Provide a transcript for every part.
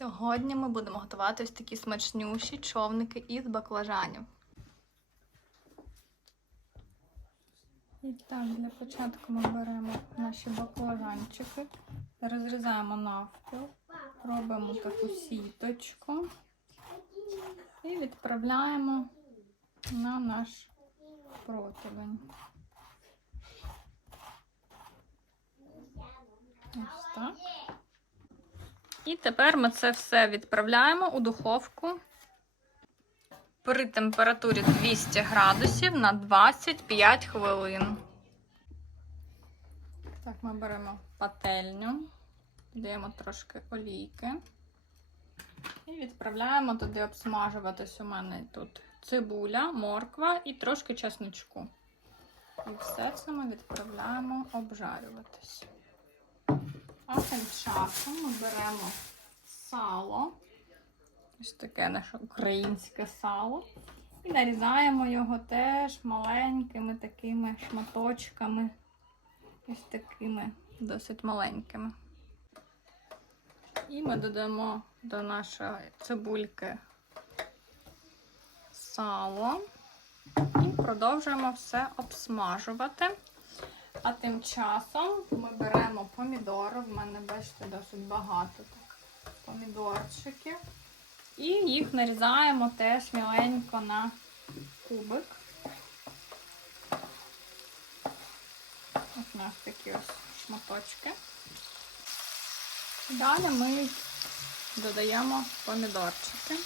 Сьогодні ми будемо готувати ось такі смачнющі човники із баклажанів. І так, для початку ми беремо наші баклажанчики, розрізаємо навпіл, робимо таку сіточку і відправляємо на наш противень. Ось так. І тепер ми це все відправляємо у духовку при температурі 200 градусів на 25 хвилин. Так, ми беремо пательню, даємо трошки олійки і відправляємо туди обсмажуватись. У мене тут цибуля, морква і трошки чесничку. І все це ми відправляємо обжарюватись. А тим часом ми беремо сало, ось таке наше українське сало, і нарізаємо його теж маленькими такими шматочками, ось такими досить маленькими. І ми додамо до нашої цибульки сало і продовжуємо все обсмажувати. А тим часом ми беремо помідори. В мене, бачите, досить багато так помідорчиків. І їх нарізаємо теж міленько на кубик. Ось у нас такі ось шматочки. Далі ми додаємо помідорчики.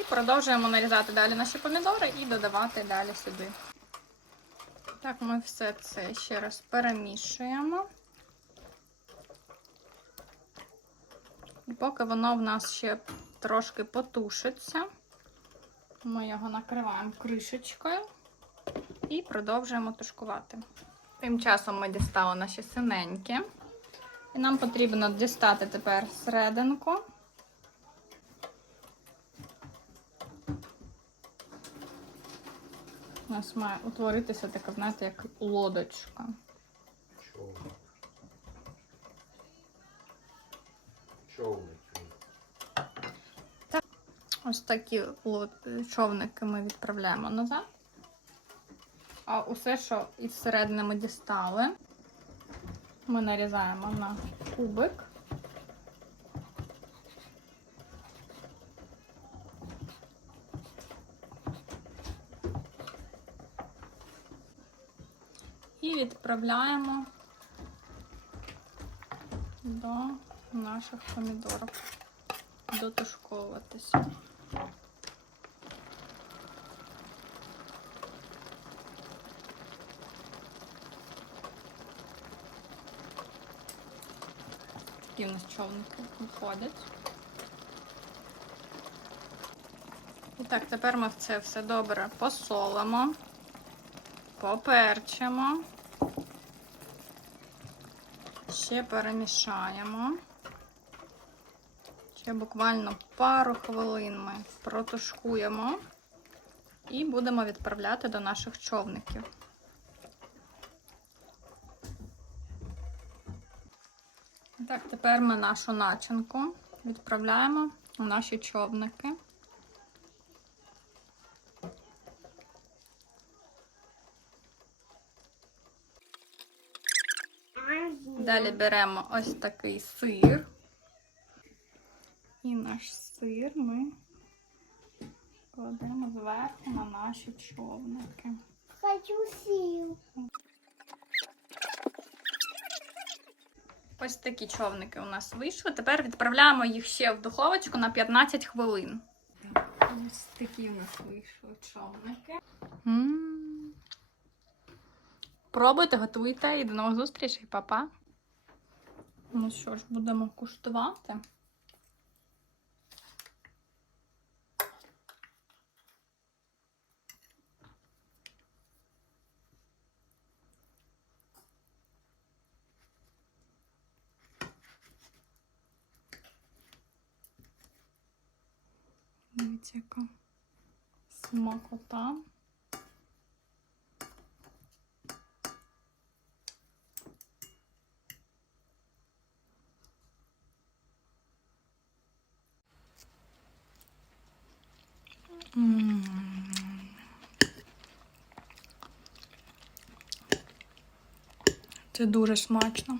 І продовжуємо нарізати далі наші помідори і додавати далі сюди. Так, ми все це ще раз перемішуємо. І поки воно в нас ще трошки потушиться, ми його накриваємо кришечкою і продовжуємо тушкувати. Тим часом ми дістали наші синенькі. І нам потрібно дістати тепер серединку. У нас має утворитися така, знаєте, як лодочка. Човник. Човник. Ось такі лод- човники ми відправляємо назад. А усе, що із середини ми дістали, ми нарізаємо на кубик. І відправляємо до наших помідорів дотушковуватися. Такі у нас човники виходять. І так, тепер ми це все добре посолимо, поперчимо, ще перемішаємо. Ще буквально пару хвилин ми протушкуємо і будемо відправляти до наших човників. Так, тепер ми нашу начинку відправляємо у наші човники. Далі беремо ось такий сир. І наш сир ми кладемо зверху на наші човники. Хочу сил. Ось такі човники у нас вийшли. Тепер відправляємо їх ще в духовочку на 15 хвилин. Ось такі у нас вийшли човники. М. Пробуйте, готуйте і до нових зустрічей, Па-па. Ну що ж, будемо куштувати. Дивіться, яка смакота. Це дуже смачно.